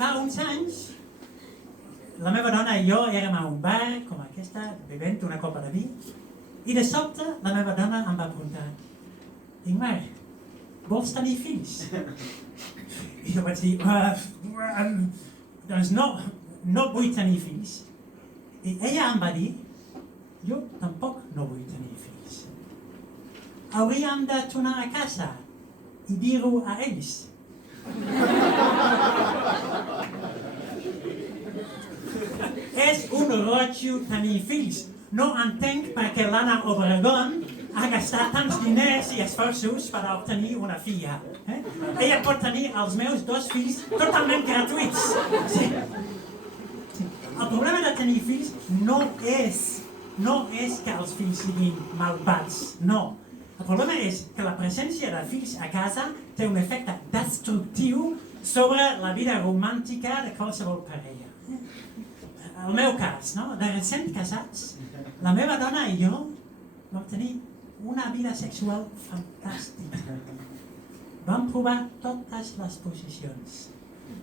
Fa uns anys, la meva dona i jo érem a un bar com aquesta, bevent una copa de vi, i de sobte la meva dona em va preguntar: Ingmar, vols tenir fills? I jo vaig dir: doncs no vull tenir fills. I ella em va dir: jo tampoc no vull tenir fills. Hauríem de tornar a casa i dir-ho a ells. És un rotllo tenir fills. No entenc per què l'Anna Obregón ha gastat tants diners i esforços per obtenir una filla. Ella pot tenir els meus 2 fills totalment gratuïts. Sí. El problema de tenir fills no és que els fills siguin malvats, no. El problema és que la presència de fills a casa té un efecte destructiu sobre la vida romàntica de qualsevol parella. El meu cas, no? De recent casats, la meva dona i jo vam tenir una vida sexual fantàstica. Vam provar totes les posicions.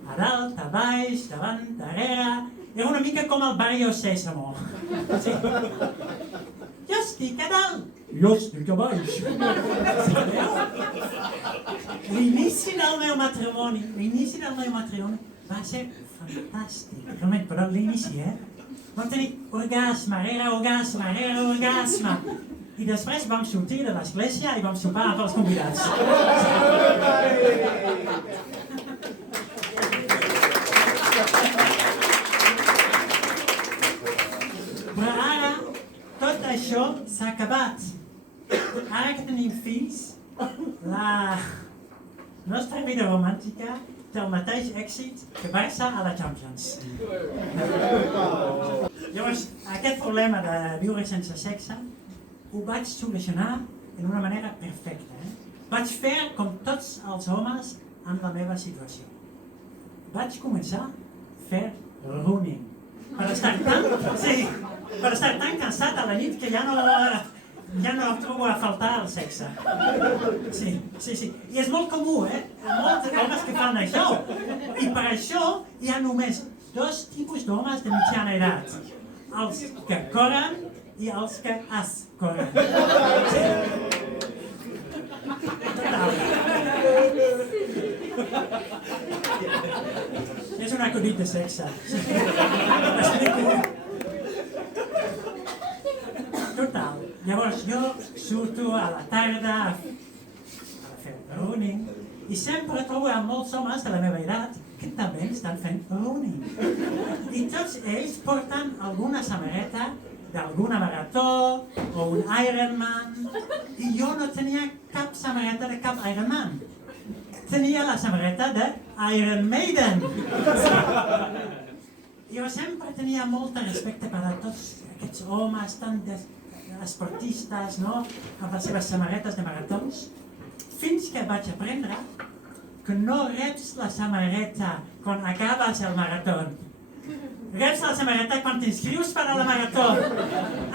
A dalt, a baix, davant, darrere. Era una mica com el Barrio Sésamo. Sí. Jo estic a dalt. Jo estic a baix. L'inici del meu matrimoni va ser fantàstic. Realment, però l'inici, vam tenir orgasme rere orgasme rere orgasme. I després vam sortir de l'església i vam sopar amb els convidats. Però ara, tot això s'ha acabat. Ara que tenim fills, la nostra vida romàntica té el mateix èxit que Barça a la Champions. Llavors, aquest problema de viure sense sexe ho vaig solucionar d'una manera perfecta. Vaig fer com tots els homes en la meva situació. Vaig començar a fer running. Per estar tan cansat a la nit que ja no trobo a faltar el sexe. Sí. I és molt comú, molts homes que fan això. I per això hi ha només 2 tipus d'homes de mitjana edat. Els que corren i els que es corren. És un acudit de sexe. Total. Llavors jo surto a la tarda a fer running i sempre trobo molts homes de la meva edat que també estan fent running. I tots ells porten alguna samarreta d'alguna marató o un Ironman i jo no tenia cap samarreta de cap Ironman. Tenia la samarreta de Iron Maiden. Jo sempre tenia molt respecte per a tots aquests homes tan esportistes, no? Amb les seves samarretes de maratons, fins que vaig aprendre que no reps la samarreta quan acabes el marató. Reps la samarreta quan t'inscrius per a la marató.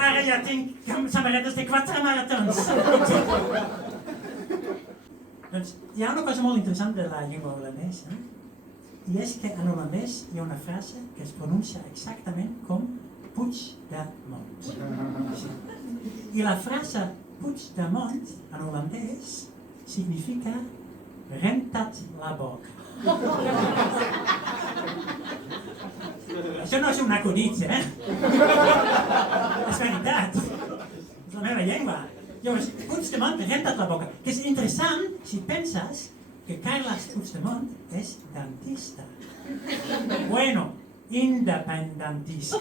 Ara ja tinc samarretes de 4 maratons. Doncs hi ha una cosa molt interessant de la llengua holandesa, i és que en holandès hi ha una frase que es pronuncia exactament com Puigdemont. I la frase Puigdemont en holandès significa renta't la boca. Això no és un acudit, És veritat. És la meva llengua. Llavors, Puigdemont renta't la boca. Que és interessant si penses que Carles Puigdemont és dentista. Bueno, independentista.